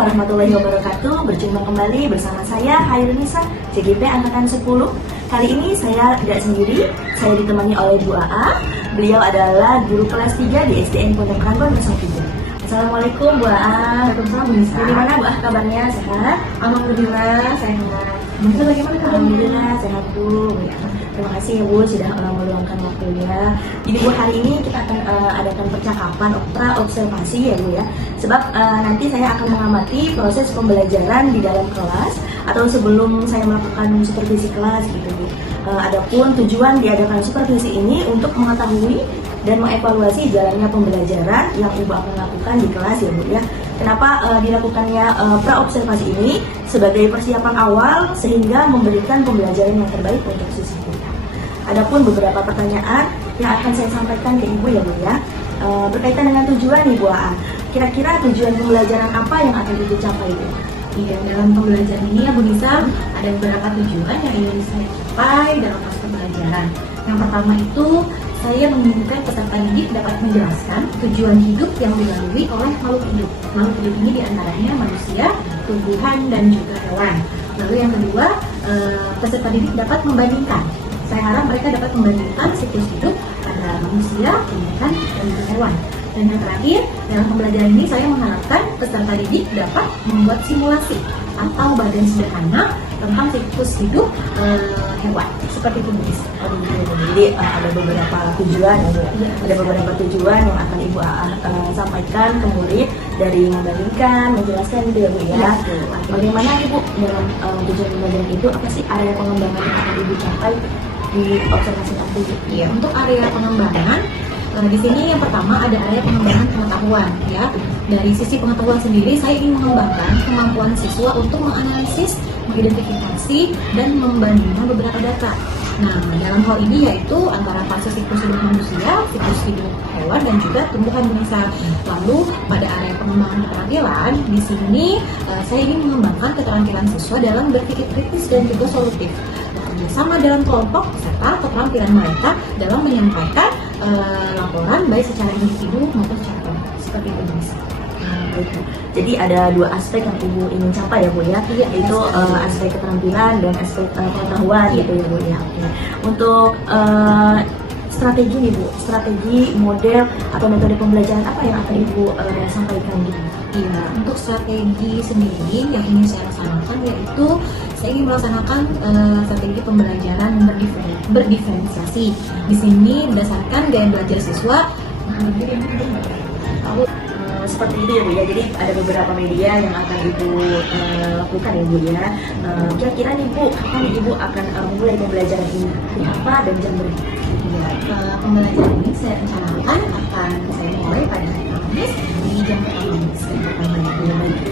warahmatullahi wabarakatuh. Berjumpa kembali bersama saya Hairunisa, CGP Angkatan 10. Kali ini saya tidak sendiri, saya ditemani oleh Bu AA. Beliau adalah guru kelas 3 di SDN Pondok Ranggon 03. Assalamualaikum Bu AA. Waalaikumsalam Bu Nisa. Gimana Bu AA kabarnya? Sehat? Alhamdulillah sehat. Bagaimana kabarnya? Alhamdulillah sehat Bu. Terima kasih ya Bu sudah meluangkan waktunya. Jadi Bu, hari ini kita akan adakan percakapan observasi ya Bu ya. Sebab nanti saya akan mengamati proses pembelajaran di dalam kelas atau sebelum saya melakukan supervisi kelas gitu Bu. Adapun tujuan diadakan supervisi ini untuk mengetahui dan mengevaluasi jalannya pembelajaran yang Ibu akan lakukan di kelas ya Bu ya. Kenapa dilakukannya pra-observasi ini? Sebagai persiapan awal sehingga memberikan pembelajaran yang terbaik untuk siswa kita. Adapun beberapa pertanyaan yang akan saya sampaikan ke Ibu ya Bu ya, berkaitan dengan tujuan nih Bu AA. Kira-kira tujuan pembelajaran apa yang akan Ibu capai Bu? Iya, dalam pembelajaran ini ya Bu Nisa, ada beberapa tujuan yang ingin saya capai dalam proses pembelajaran. Yang pertama itu, saya menginginkan peserta didik dapat menjelaskan tujuan hidup yang dilalui oleh makhluk hidup. Makhluk hidup ini diantaranya manusia, tumbuhan, dan juga hewan. Lalu yang kedua, peserta didik dapat membandingkan. Saya harap mereka dapat membandingkan siklus hidup antara manusia, tumbuhan, dan juga hewan. Dan yang terakhir, dalam pembelajaran ini saya mengharapkan peserta didik dapat membuat simulasi atau badan sederhana tentang siklus hidup hewan. Seperti itu Bu. Jadi ada beberapa tujuan ya Bu. Ada beberapa tujuan yang akan Ibu AA sampaikan ke murid, dari membandingkan, menjelaskan gitu ya Bu ya. Bagaimana Ibu dalam tujuan pembelajaran itu, apa sih area pengembangan yang akan Ibu capai di observasi nanti? Iya, untuk area pengembangan di sini yang pertama ada area pengembangan pengetahuan ya. Dari sisi pengetahuan sendiri saya ingin mengembangkan kemampuan siswa untuk menganalisis, mengidentifikasi, dan membandingkan beberapa data. Nah, dalam hal ini yaitu antara fase siklus hidup manusia, siklus hidup hewan, dan juga tumbuhan Indonesia. Lalu pada area pengembangan keterampilan di sini saya ingin mengembangkan keterampilan siswa dalam berpikir kritis dan juga solutif, bersama dalam kelompok serta keterampilan mereka dalam menyampaikan laporan baik secara individu maupun secara kelompok. Seperti itu bisa. Jadi ada dua aspek yang Ibu ingin capai ya Bu ya, yaitu aspek keterampilan dan aspek pengetahuan gitu ya Bu ya. Oke. Untuk strategi nih Bu, strategi, model atau metode pembelajaran apa yang akan Ibu sampaikan gitu? Iya, untuk strategi sendiri yang ingin saya laksanakan yaitu saya ingin melaksanakan strategi pembelajaran berdiferensiasi. Di sini berdasarkan gaya belajar siswa. Seperti itu ya Bu ya, jadi ada beberapa media yang akan Ibu lakukan ya Bu ya. Kira-kira nih Bu, kapan Ibu akan mulai pembelajaran ini? Hari apa dan jam berapa? Pembelajaran ini saya rencanakan akan saya mulai pada hari Kamis di jam pertama.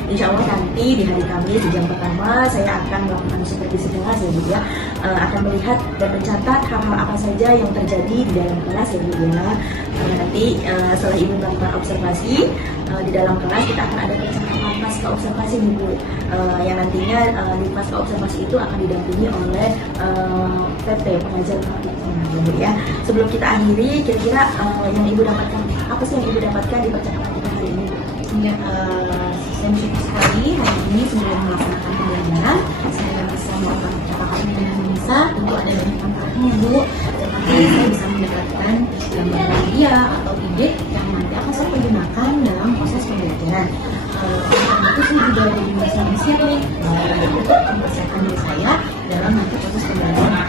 Insya Allah nanti di hari Kamis di jam pertama saya akan melakukan supervisi kelas ya Bu ya. Akan melihat dan mencatat hal-hal apa saja yang terjadi di dalam kelas ya Bu ya. Nanti setelah Ibu melakukan observasi di dalam kelas, kita akan ada percakapan pasca observasi nih Bu, yang nantinya di pasca observasi itu akan didampingi oleh PT pengajar praktiknya ya Bu ya. Sebelum kita akhiri, kira-kira yang Ibu dapatkan, apa sih yang Ibu dapatkan di percakapan kita hari ini? Ya, saya bersyukur sekali hari ini sebelum melaksanakan pembelajaran saya bisa melakukan percakapan dengan Nisa. Tentu ada banyak manfaatnya Bu, tetapi saya bisa mendapatkan gambaran idea atau ide yang nanti akan saya gunakan dalam proses pembelajaran. Karena itu saya juga jadi misi nih untuk mempersiapkan diri saya dalam nanti proses pembelajaran.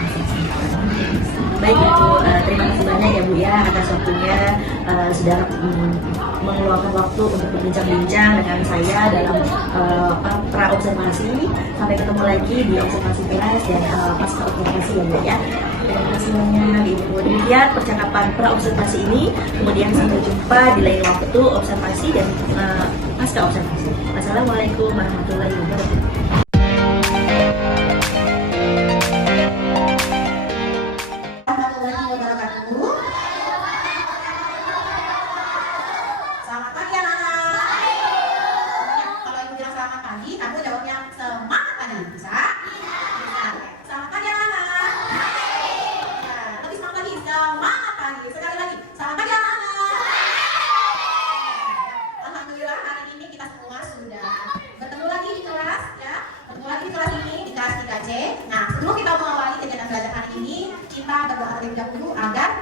Baik Bu, terima kasih banyak ya Bu ya atas waktunya, sudah mengeluarkan waktu untuk berbincang-bincang dengan saya dalam pra-observasi. Sampai ketemu lagi di observasi kelas dan pasca observasi ya Bu ya. Terima kasih banyak Ibu. Demikian percakapan pra-observasi ini. Kemudian sampai jumpa di lain waktu observasi dan pasca observasi. Wassalamualaikum warahmatullahi wabarakatuh. Selamat pagi anak-anak. Kalau Ibu bilang selamat pagi, kamu jawabnya semangat pagi. Bisa? Bisa. Selamat pagi anak-anak. Lebih semangat lagi. Semangat pagi. Sekali lagi. Selamat pagi anak-anak. Alhamdulillah hari ini kita semua sudah bertemu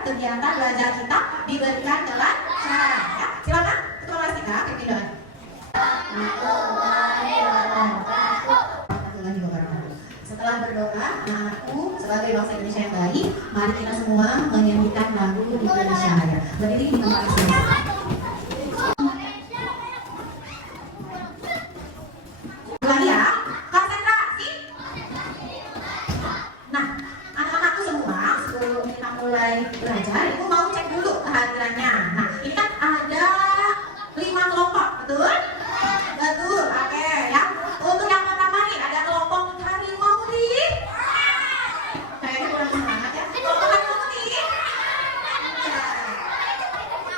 kegiatan belajar kita diberikan dengan lancar. Ya, silakan ketua kelas kita, Kepindahan. Setelah berdoa, anak-anakku sebagai bangsa Indonesia yang baik, mari kita semua menyanyikan lagu Indonesia Raya. Berdiri di tempat sini. Lagi ya, konsentrasi. Nah, anak-anakku semua sebelum kita mulai belajar, ibu mau cek dulu kehadirannya. Nah, ini kan ada 5 kelompok, betul? Betul, oke ya. Untuk yang pertama nih ada kelompok harimau putih. Kayaknya kurang semangat ya. Kelompok harimau putih. Ya.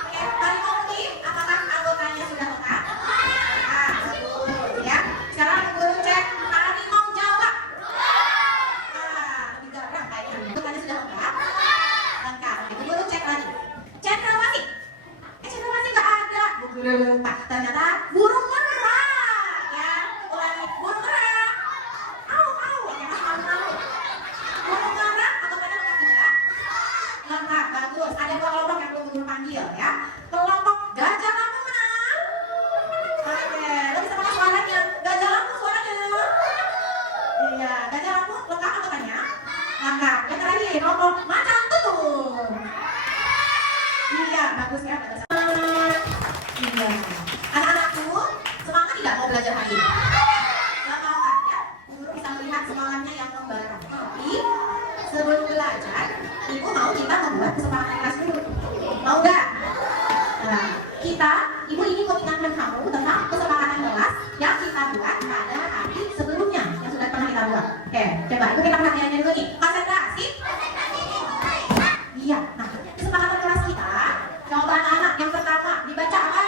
Oke, harimau putih, apakah anggotanya sudah lengkap? Nah, betul ya. Sekarang guru cek harimau Jawa. Nah, lebih garang kayaknya. Anggotanya sudah lengkap? Lengkap. Oke, guru cek lagi. Cendrawasih. Cendrawasih nggak ada. Guru lupa. Ternyata burung merah. Ya, ulangi. Burung merah. Au, au. Oke, malu-malu. Burung merah, anggotanya lengkap juga? Lengkap, bagus. Ada 2 kelompok yang belum guru panggil ya. Kelompok gajah lamongan. Oke, lo bisa pakai suaranya. Gajah Lampung suaranya. Iya, gajah Lampung lengkap anggotanya? Lengkap. Yang terakhir, kelompok macan tutul. Iya, bagus ya. Iya. Anak-anakku, semangat tidak mau belajar hari ini? Gak mau kan ya? Guru bisa melihat semangatnya yang membara. Tapi sebelum belajar, ibu mau kita membuat kesepakatan kelas dulu. Mau nggak? Nah, ibu ingin mengingatkan kamu tentang kesepakatan kelas yang kita buat pada hari sebelumnya yang sudah pernah kita buat. Oke, coba ibu kita perhatiannya dulu nih. Konsentrasi. Iya. Nah, kesepakatan kelas kita. Coba anak-anak yang pertama dibaca apa?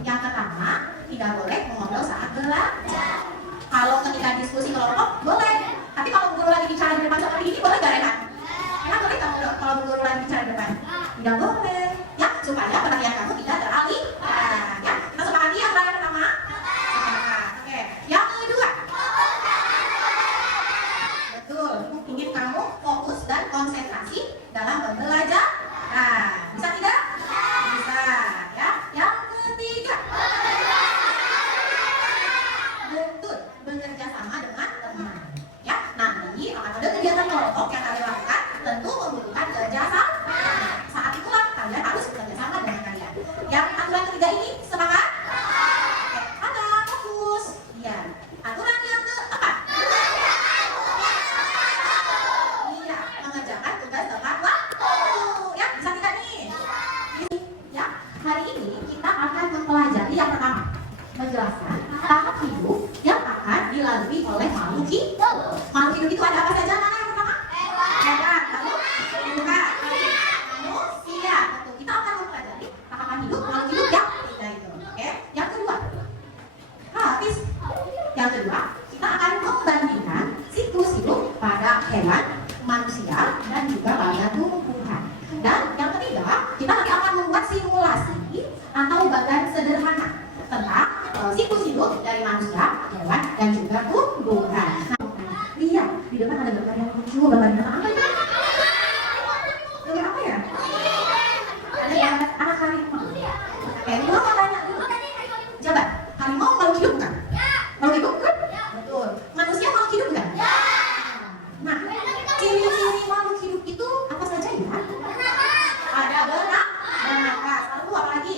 Yang pertama, tidak boleh mengobrol saat belajar. Kalau ketika diskusi kelompok, boleh. Tapi kalau guru lagi bicara di depan seperti ini, boleh gak Rehan? Rehan boleh kamu kalau guru lagi bicara di depan? Tidak boleh. Ya, supaya perhatian kamu tidak teralih. Ya, kita sepakati yang pertama. Oke, yang kedua. Betul, ingin kamu fokus dan konsentrasi dalam belajar. Nah, bisa tidak? Bisa, ya. Yang ketiga. Betul, bekerja sama dengan teman. Ya, nanti akan ada kegiatan kelompok yang kalian lakukan, tentu membutuhkan kerjasama. Saat itulah kalian harus bekerja sama dengan kalian. Yang aturan ketiga ini semangat. Oke, ada fokus. Iya. Aturan yang keempat. Iya, mengerjakan tugas tepat waktu. Ya, bisa tidak nih? Ya, hari ini kita akan mempelajari yang pertama, menjelaskan tahap hidup yang akan dilalui oleh makhluk hidup. Makhluk hidup itu ada apa saja? Mana yang pertama? Hewan. Lalu bukan manusia. Betul. Kita akan mempelajari tahapan hidup makhluk hidup yang ketiga itu. Oke. Yang kedua, habis. Yang kedua, kita akan membandingkan siklus hidup pada hewan, manusia, dan juga pada tumbuhan. Dan yang ketiga, kita nanti akan membuat simulasi atau bagan sederhana tentang siklus hidup dari manusia, hewan, dan juga tumbuhan. Nah, lihat di depan ada gambar yang lucu, gambar apa itu? Gambar apa ya? Ada gambar anak harimau. Oke, ibu mau tanya dulu. Coba, harimau makhluk hidup bukan? Makhluk hidup bukan? Betul. Manusia makhluk hidup bukan? Nah, ciri-ciri makhluk hidup itu apa saja ya? Ada bernafas. Lalu apa lagi?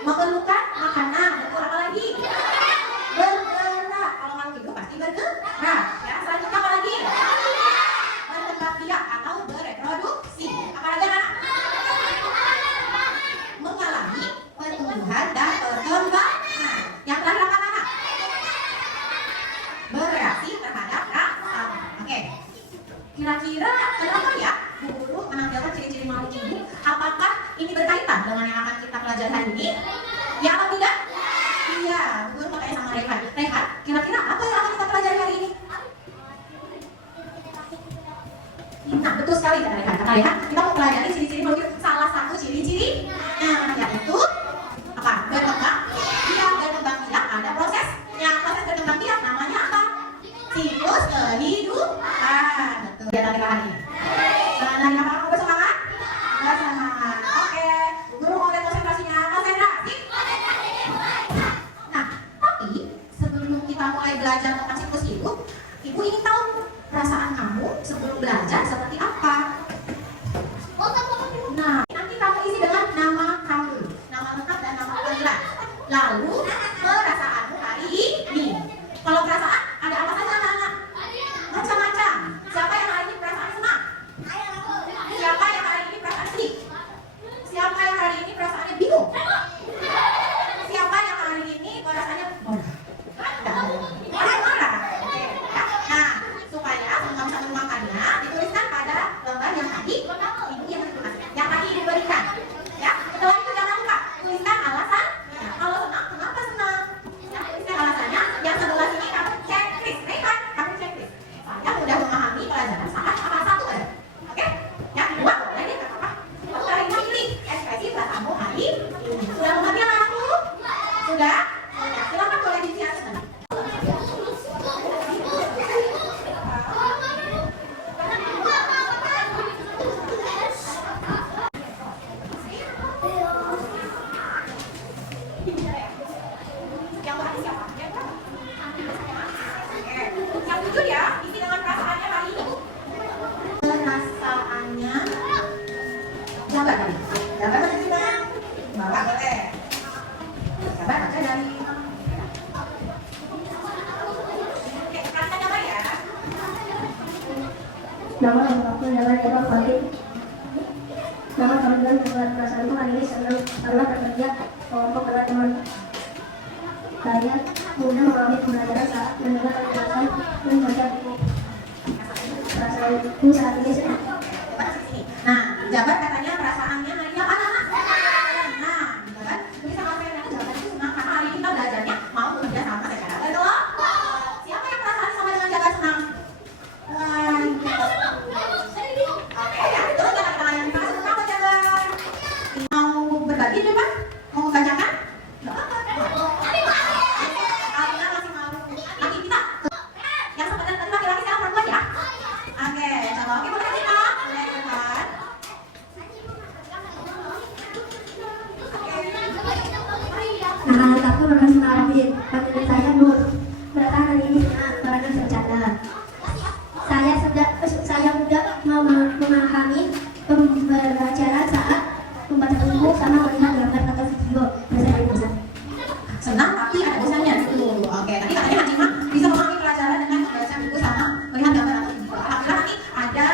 Memerlukan makanan. Betul, apa lagi? Bergerak. Kalau makhluk hidup pasti bergerak. Ya, selanjutnya apa lagi? Berkembang biak atau bereproduksi. Apa lagi anak? Mengalami pertumbuhan dan perkembangan. Yang terakhir apa anak? Bereaksi terhadap rasa. Oke. Kira-kira kenapa ya Bu Guru menampilkan ciri-ciri makhluk hidup? Apakah ini berkaitan dengan yang akan kita pelajari hari ini? Ya atau tidak? Iya, Bu Guru mau tanya sama Rehan. Rehan, kira-kira apa yang akan kita pelajari hari ini? Nah, betul sekali kata Rehan. Kata Rehan, kita mau pelajari ciri-ciri makhluk hidup. Salah satu ciri-ciri, yaitu apa? Berkembang. Iya, berkembang biak ada prosesnya. kehidupan. Betul. Lihat lagi hari ini. Nah, lagi apa? Bersemangat? Bersemangat. Oke. Guru mau lihat konsentrasinya. Konsentrasi. Nah, tapi sebelum kita mulai belajar tentang siklus hidup, Ibu ingin tahu perasaan kamu sebelum belajar seperti apa? Nah, nanti kamu isi dengan nama kamu, nama lengkap dan nama panggilan. Lalu perasaanmu hari ini. Kalau perasaan ada apa saja anak-anak? Macam-macam. Siapa yang hari ini perasaan senang? Siapa yang hari ini perasaan sedih? Siapa yang hari ini perasaannya bingung? Siapa yang hari ini perasaannya marah? Nah, supaya kamu bisa menuangkannya, dituliskan pada lembar yang tadi Ibu yang menentukan. Yang tadi Ibu berikan. Ya, setelah itu jangan lupa tuliskan alasan. Kalau senang, kenapa senang? Yang tuliskan alasannya. Yang sebelah sini kamu checklist, kan? Kamu checklist. Saya mudah memahami pelajaran saat apa satu aja. Oke? Yang kedua, boleh deh, nggak apa-apa. Mulai pilih ekspresi perasaanmu hari ini. Sudah mengerti anakku? Sudah? Silakan boleh disiapkan. Yang berarti siapa? Yang berapa? Oke. Yang jujur ya, isi dengan perasaannya hari ini. Perasaannya gambar tadi. Gambar baca juga. Bapak boleh. Gambar baca dari. Oke, perhatikan gambar ya. Nama lengkapku adalah Eva Fatin. Nama panggilan buat perasaanku hari ini senang karena bekerja kelompok dengan teman. Saya mudah mengalami pembelajaran saat mendengar penjelasan dan baca buku. Perasaanku saat ini senang. Nah, jabat katanya perasaannya hari ini apa anak? Nah, gitu kan? Jadi sama saya nanti jabat itu senang karena hari ini kita belajarnya mau bekerja sama secara betul. Siapa yang perasaan sama dengan jabat senang? Oke, ya, terus kita yang dikasih kamu jabat. Mau berbagi coba? Mau membacakan? Nggak apa-apa. Alina masih mau. Lagi kita. Yang sebenarnya tadi laki-laki sekarang perempuan ya? Oke, coba. Oke, boleh kita? Boleh kan? Nama lengkapku Nurhasna Arifin. Panggilan saya Nur. Perasaan hari ini senang karena bercanda. Saya mudah memahami pembelajaran saat membaca buku sama melihat gambar atau video. Biasanya bisa. Senang tapi ada bosannya gitu. Oke, tadi katanya Hajima bisa memahami pelajaran dengan membaca buku sama melihat gambar atau video. Apabila nanti ada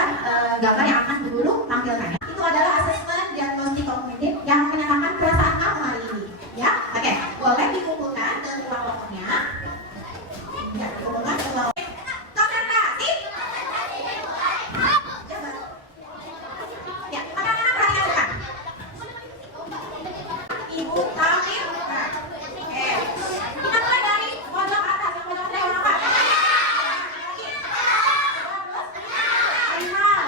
gambar yang akan guru tampilkan. Itu adalah asesmen diagnostik kognitif yang menyatakan perasaan kamu hari ini. Ya, oke. Boleh dikumpulkan ke kelompoknya. Ya, dikumpulkan ke kelompok. Konsentrasi. Coba. Ya, anak-anak perhatikan. Ibu tampilkan. Oke. Kita mulai dari pojok atas, yang pojok atas yang apa? Terus, Aiman.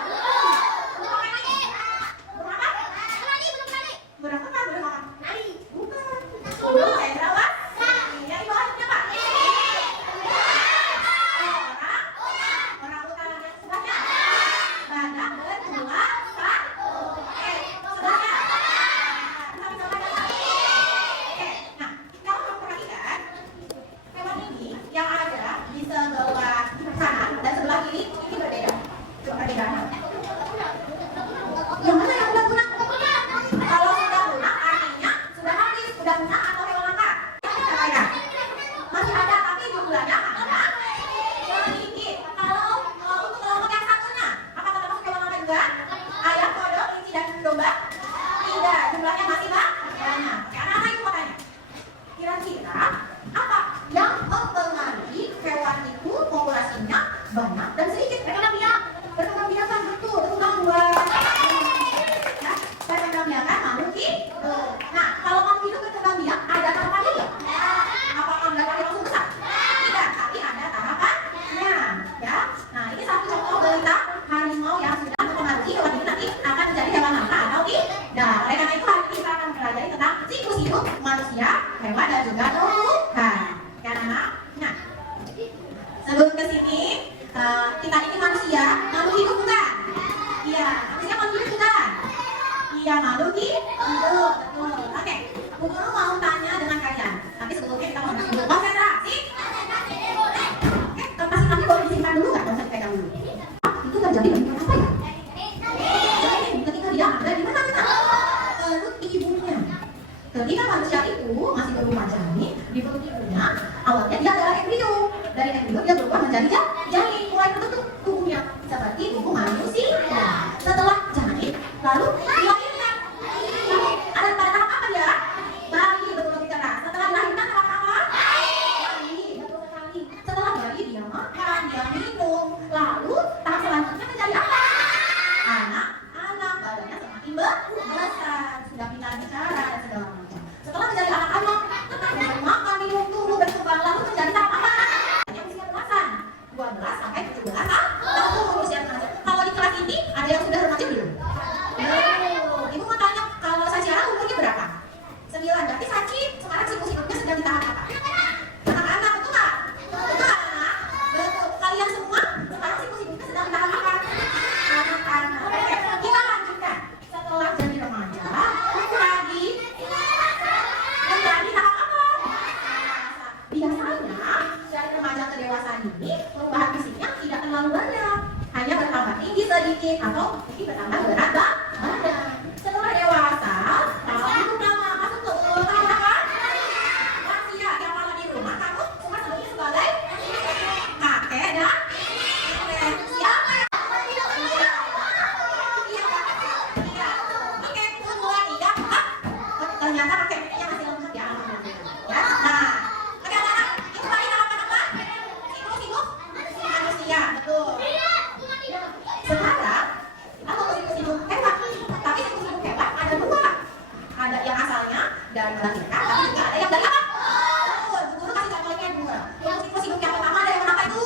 manusia makhluk hidup. Betul. Oke, Bu Guru mau tanya dengan kalian. Tapi sebelumnya kita mau dulu. Konsentrasi. Oke, kertas kami boleh disimpan dulu nggak? Konsep pegang dulu. Itu terjadi dengan apa ya? Jadi ketika dia ada di mana kita? Perut ibunya. Ketika manusia itu masih berumah janin di perut ibunya, awalnya dia adalah embrio. Dari embrio dia berubah menjadi janin, mulai terbentuk tubuhnya seperti tubuh manusia. Setelah janin, lalu dilahirkan. Ada pada tahap apa dia? Bayi, betul bicara. Setelah dilahirkan tahap apa? Bayi, betul sekali. Setelah bayi dia makan, dia minum, lalu tahap selanjutnya menjadi apa? Anak, badannya semakin besar, sudah pintar bicara dan segala macam. Setelah menjadi anak-anak, mulai makan, minum, tumbuh, berkembang, lalu menjadi tahap apa? Hanya usia belasan, 12 sampai 17 tahun usia remaja. Kalau di kelas ini ada yang sudah remaja belum? Belum. Ibu mau tanya, kalau Sachiara umurnya berapa? 9. Berarti Sachi sekarang siklus-siklusnya sedang di tahap apa? Anak-anak, betul nggak? Betul anak? Betul. Kalian semua sekarang siklus-siklusnya sedang di tahap apa? Anak-anak. Oke, kita lanjutkan. Setelah jadi remaja, lagi menjadi tahap apa? Biasanya dari remaja ke dewasa ini perubahan fisiknya tidak terlalu banyak, hanya bertambah tinggi sedikit atau mungkin bertambah berat badan. Setelah dewasa, kalau itu nama masuk ke urutan apa? Lansia yang kalau di rumah kamu cuma sebutnya sebagai kakek dan nenek. Siapa yang iya. Oke, semua iya. Ternyata kakeknya masih lengkap ya. Ya. Nah, oke anak-anak, itu tadi harapan apa? Siklus-siklus manusia, betul. Sekarang kita mau siklus-siklus hewan. Tapi siklus-siklus hewan ada dua. Ada yang asalnya dari melahirkan, tapi juga ada yang dari apa? Betul, Bu Guru kasih contohnya dua. Untuk siklus-siklus yang pertama dari mana itu?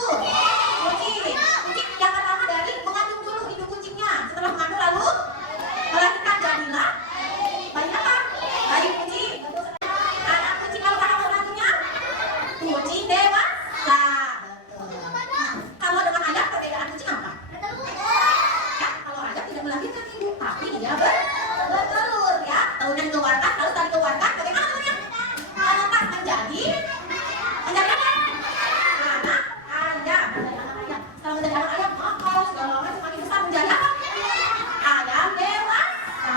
Kucing. Kucing yang pertama dari mengandung dulu induk kucingnya. Setelah mengandung lalu melahirkan jadilah bayi apa? Bayi kucing. Betul sekali. Anak kucing kalau tahap selanjutnya kucing dewasa. Betul. Nah, kalau dengan ayam perbedaan kucing apa? Ya, kalau ayam tidak melahirkan ibu, tapi dia bertelur ya. Telurnya dikeluarkan, lalu setelah dikeluarkan, bagaimana telurnya? Menetas menjadi apa? Anak ayam. Setelah menjadi anak ayam, makau segala macam semakin besar menjadi apa? Ayam dewasa.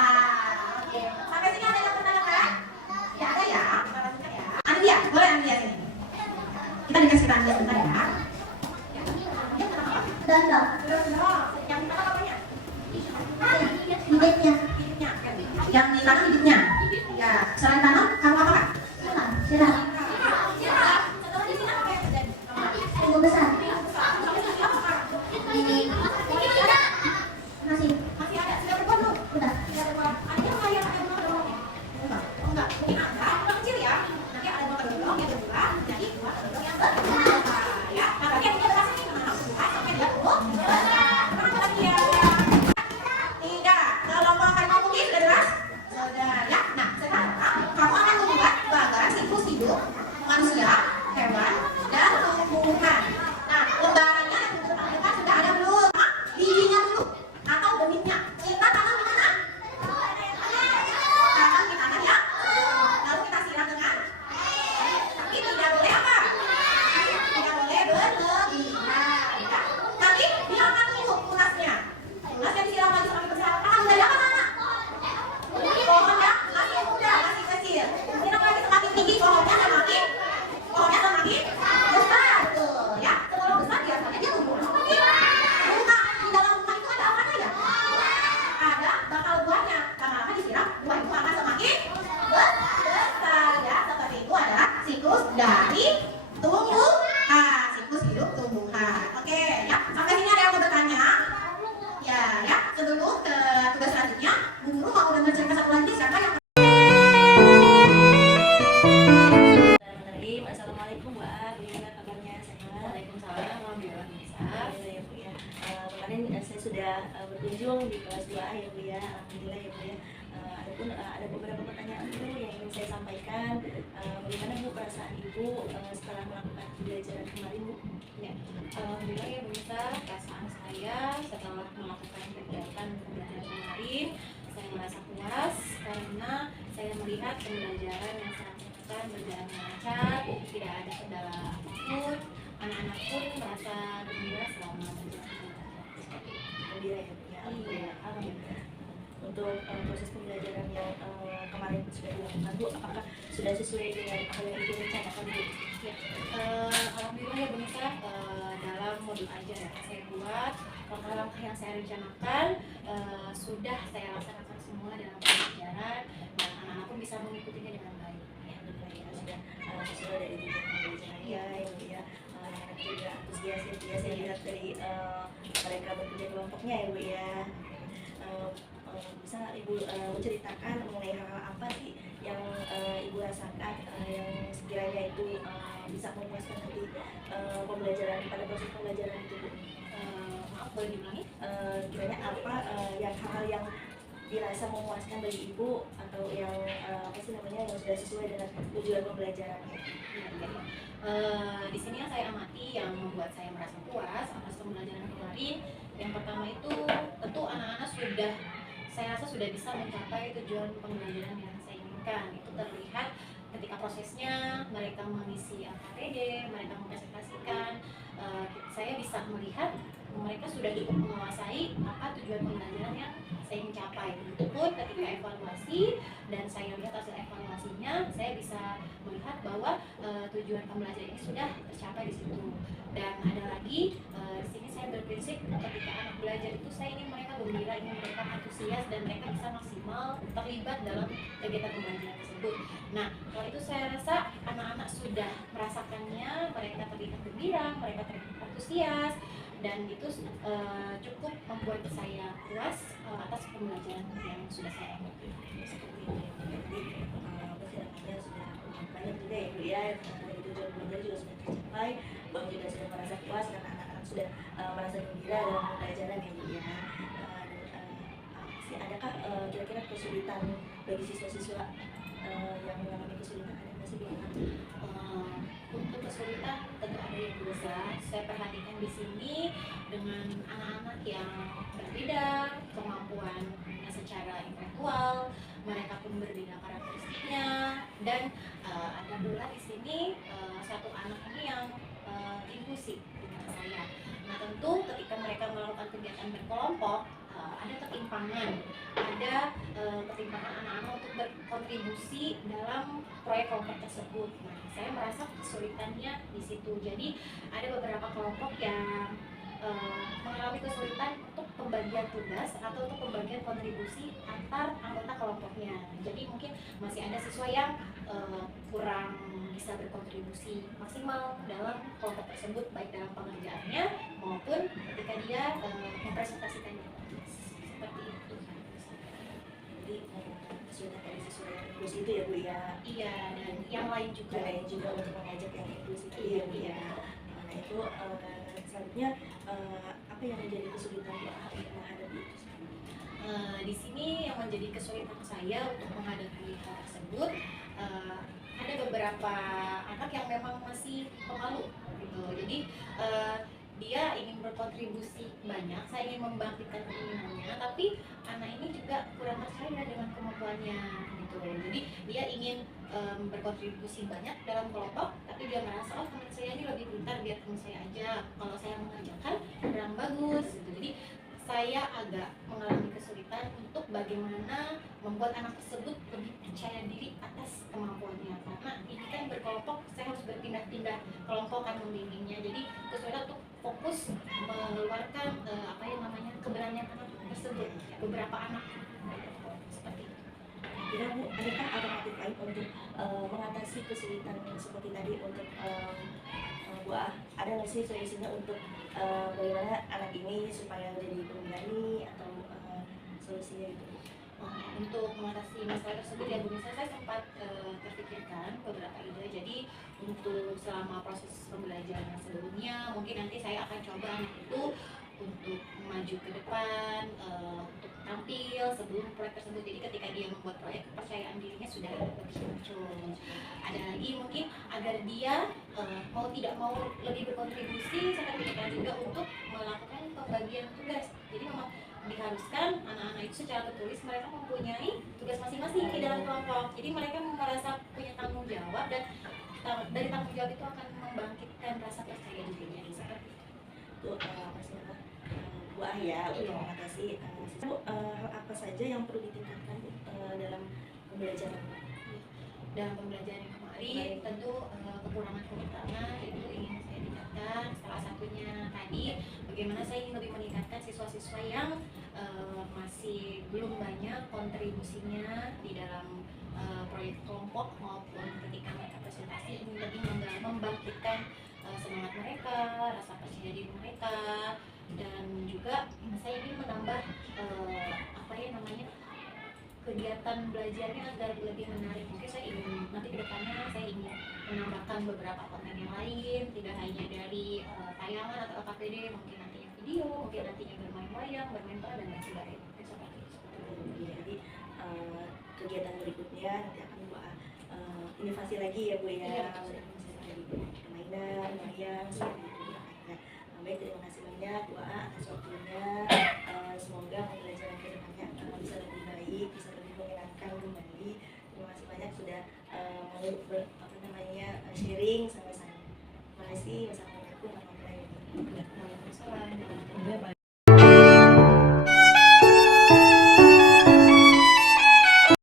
Oke, sampai sini ada yang bertanya-tanya? Ya ada ya. Kita lanjutkan ya. Andia, boleh Andia sini. Kita dikasih kita Andia sebentar ya. Dia kenapa apa? Dandang, Yang pertama apanya? bibitnya, Hidupnya. Yang di tanah hidupnya. Ya, selain tanah, kamu apa kak? sirah, Setelah di sini apa yang terjadi? tumbuh besar, masih, Masih ada, sudah berbuat belum? udah, Sudah berbuat. Ada yang lain, ada yang belum? Enggak. Oh enggak, mungkin ada, kurang kecil ya. Nanti ada dua kedondong yang berbuat, jadi dua kedondong yang berbuat. Ya, nah berarti yang kita sini dengan buat sampai dia tumbuh besar. Kenapa lagi ya? Tidak, kalau mau akan mungkin sudah jelas? Sudah ya. Nah, sekarang kamu akan membuat bagan siklus hidup manusia, hewan, dan tumbuhan. Nah, lembarannya yang depan sudah ada belum? Bijinya dulu atau benihnya. Kita tanam di mana? Tanam di tanah ya. Lalu kita siram dengan. Tapi tidak boleh apa? Tidak boleh berlebihan. Ya. Nanti biarkan dulu tunasnya. Tunasnya disiram lagi sampai besar. Akan menjadi apa anak? Pohon yang masih muda, masih kecil. Siram lagi semakin tinggi pohonnya semakin besar. Tuh ya. Setelah besar biasanya dia tumbuh. Rumah di dalam rumah itu ada apanya ya? Ada bakal buahnya. Lama-lama disiram, buah itu akan semakin besar ya. Seperti itu adalah siklus dari tumbuhan, siklus hidup tumbuhan. Oke ya. Sampai sini ada yang mau bertanya? Ya ya. Sebelum ke tugas selanjutnya, Bu Guru mau dengar cerita satu lagi. Siapa yang Bismillahirrahmanirrahim. Assalamualaikum Bu A, bagaimana kabarnya? Sehat? Waalaikumsalam, alhamdulillah sehat. Ya Bu ya. Kemarin saya sudah berkunjung di kelas 2A ya Bu ya. Alhamdulillah ya Bu ya. Adapun ada beberapa pertanyaan Bu yang ingin saya sampaikan. Bagaimana Bu perasaan Ibu setelah melakukan pembelajaran kemarin Bu? Ya. Alhamdulillah ya Bunisa, perasaan saya setelah melakukan kegiatan pembelajaran kemarin, saya merasa puas pembelajaran berjalan lancar, tidak ada kendala apapun, anak-anak pun merasa gembira selama berjalan. Gembira ya, Bu, ya. Iya, alhamdulillah. Untuk proses pembelajaran yang kemarin sudah dilakukan, Bu, apakah sudah sesuai dengan apa yang Ibu rencanakan, Bu? Ya, alhamdulillah ya Bu Nisa, dalam modul ajar yang saya buat, langkah-langkah yang saya rencanakan sudah saya laksanakan semua dalam pembelajaran dan anak-anak pun bisa mengikutinya dengan baik. Ya. Sudah sesuai dari tujuan pembelajarannya ya, Ibu ya. Anak juga antusias ya, Bu, ya. Saya lihat dari mereka bekerja kelompoknya ya, Bu ya. Bisa Ibu menceritakan mengenai hal-hal apa sih yang Ibu rasakan yang sekiranya itu bisa memuaskan nanti pembelajaran pada proses pembelajaran itu, Bu? Maaf, boleh diulangi? Kiranya apa yang hal-hal yang dirasa memuaskan bagi Ibu atau yang apa sih namanya yang sudah sesuai dengan tujuan pembelajaran? Di sini yang saya amati yang membuat saya merasa puas atas pembelajaran kemarin, yang pertama itu tentu anak-anak saya rasa sudah bisa mencapai tujuan pembelajaran yang saya inginkan. Itu terlihat ketika prosesnya mereka mengisi AKPD, mereka mempresentasikan, saya bisa melihat mereka sudah cukup menguasai apa tujuan pembelajaran yang saya ingin capai. Begitupun ketika evaluasi dan saya lihat hasil evaluasinya, saya bisa melihat bahwa tujuan pembelajaran ini sudah tercapai di situ. Dan ada lagi di sini saya berprinsip ketika anak belajar itu saya ingin mereka gembira, ingin mereka antusias dan mereka bisa maksimal terlibat dalam kegiatan pembelajaran tersebut. Nah, kalau itu saya rasa anak-anak sudah merasakannya, mereka terlihat gembira, mereka terlihat antusias, dan itu cukup membuat saya puas atas pembelajaran yang sudah saya ikuti. Seperti itu ya, Bu. Jadi apa sih namanya sudah banyak juga ya, Bu ya, dari tujuan belajar juga sudah tercapai, Bang juga sudah merasa puas karena anak-anak sudah merasa gembira dalam pembelajaran ya, Bu ya. Adakah kira-kira kesulitan bagi siswa-siswa yang mengalami kesulitan, ada nggak sih, Bu? Untuk kesulitan tentu ada yang besar. Saya perhatikan di sini dengan anak-anak yang berbeda kemampuannya secara intelektual, mereka pun berbeda karakteristiknya, dan ada pula di sini satu anak ini yang inklusif dengan saya. Nah, tentu ketika mereka melakukan kegiatan berkelompok, ada ketimpangan anak-anak untuk berkontribusi dalam proyek kelompok tersebut. Nah, saya merasa kesulitannya di situ. Jadi ada beberapa kelompok yang mengalami kesulitan untuk pembagian tugas atau untuk pembagian kontribusi antar anggota kelompoknya. Jadi mungkin masih ada siswa yang kurang bisa berkontribusi maksimal dalam kelompok tersebut, baik dalam pengerjaannya maupun ketika dia mempresentasikannya. Seperti itu. Jadi kesulitan dari siswa yang inklusif itu ya, Bu ya. Iya, dan yang lain juga. Untuk mengajak yang inklusif itu ya, Bu ya. Nah itu selanjutnya apa yang menjadi kesulitan Bu menghadapi itu? Di sini yang menjadi kesulitan saya untuk menghadapi hal tersebut, ada beberapa anak yang memang masih pemalu gitu. Jadi dia ingin berkontribusi banyak, saya ingin membangkitkan keinginannya, tapi anak ini juga kurang percaya dengan kemampuannya gitu. Jadi dia ingin berkontribusi banyak dalam kelompok, tapi dia merasa oh teman saya ini lebih pintar, biar teman saya aja, kalau saya mengerjakan kurang bagus gitu. Jadi saya agak mengalami kesulitan untuk bagaimana membuat anak tersebut lebih percaya diri atas kemampuannya, karena ini kan berkelompok, saya harus berpindah-pindah kelompok kan membimbingnya. Jadi kesulitan untuk fokus mengeluarkan keberanian anak tersebut, beberapa anak seperti itu. Kira Bu, adakah alternatif lain untuk mengatasi kesulitan seperti tadi untuk Bu, ada nggak sih solusinya untuk bagaimana anak ini supaya jadi pemberani atau solusinya gitu? Untuk mengatasi masalah tersebut ya Bu Nisa, saya sempat terpikirkan beberapa ide. Jadi untuk selama proses pembelajaran yang sebelumnya, mungkin nanti saya akan coba anak itu untuk maju ke depan, untuk tampil sebelum proyek tersebut. Jadi ketika dia membuat proyek, kepercayaan dirinya sudah lebih muncul. Ada lagi mungkin agar dia mau tidak mau lebih berkontribusi, saya pikirkan juga untuk melakukan pembagian tugas. Jadi memang diharuskan anak-anak itu secara tertulis mereka mempunyai tugas masing-masing di dalam kelompok. Jadi mereka merasa punya tanggung jawab dan dari tanggung jawab itu akan membangkitkan rasa percaya dirinya seperti itu. Itu apa sih Pak? Bu Ahya untuk mengatasi hal apa saja yang perlu ditingkatkan dalam pembelajaran. Dalam pembelajaran yang kemarin tentu kekurangan itu ingin saya tingkatkan. Salah satunya tadi bagaimana saya ingin lebih meningkatkan siswa-siswa yang masih belum banyak kontribusinya di dalam proyek kelompok maupun ketika mereka presentasi, ingin lebih membangkitkan semangat mereka, rasa percaya diri mereka, dan juga saya ingin menambah kegiatan belajarnya agar lebih menarik. Mungkin saya ingin nanti kedepannya saya ingin menambahkan beberapa konten yang lain, tidak hanya dari tayangan atau KPD, mungkin nantinya video, mungkin nantinya bermain wayang, bermain bola dan lain sebagainya. Mungkin seperti itu. Jadi kegiatan berikutnya nanti akan inovasi lagi ya Bu ya. Iya. Permainan, wayang, seperti itu. Ya. Baik, terima kasih banyak Bu A atas waktunya. Semoga pembelajaran kedepannya bisa lebih baik, bisa lebih menyenangkan kembali. Terima kasih banyak sudah mau sharing sama